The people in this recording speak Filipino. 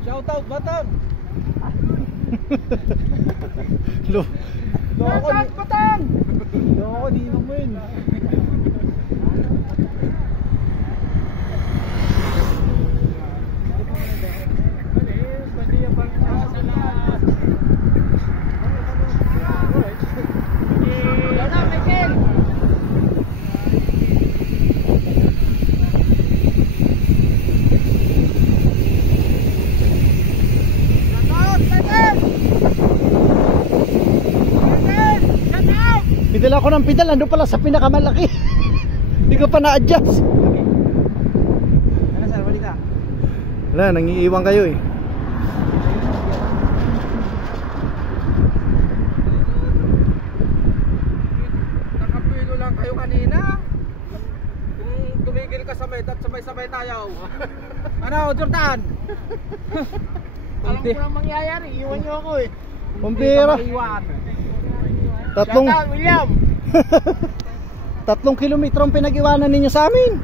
Shout out Batang. Shout out Batang. Loko di mo yun. Pidal ako ng pidal, ando pala sa pinakamalaki. Hindi ko pa na-adjust. Ano sir, balita? Wala, nangiiwan kayo eh. Nakapilo lang kayo kanina. Kung tumigil ka sa med at sabay-sabay tayo. Ano, Jordan? Alam ko lang mangyayari, iwan nyo ako eh. Pampira. Shout out William. 3 kilometro ang pinag-iwanan ninyo sa amin.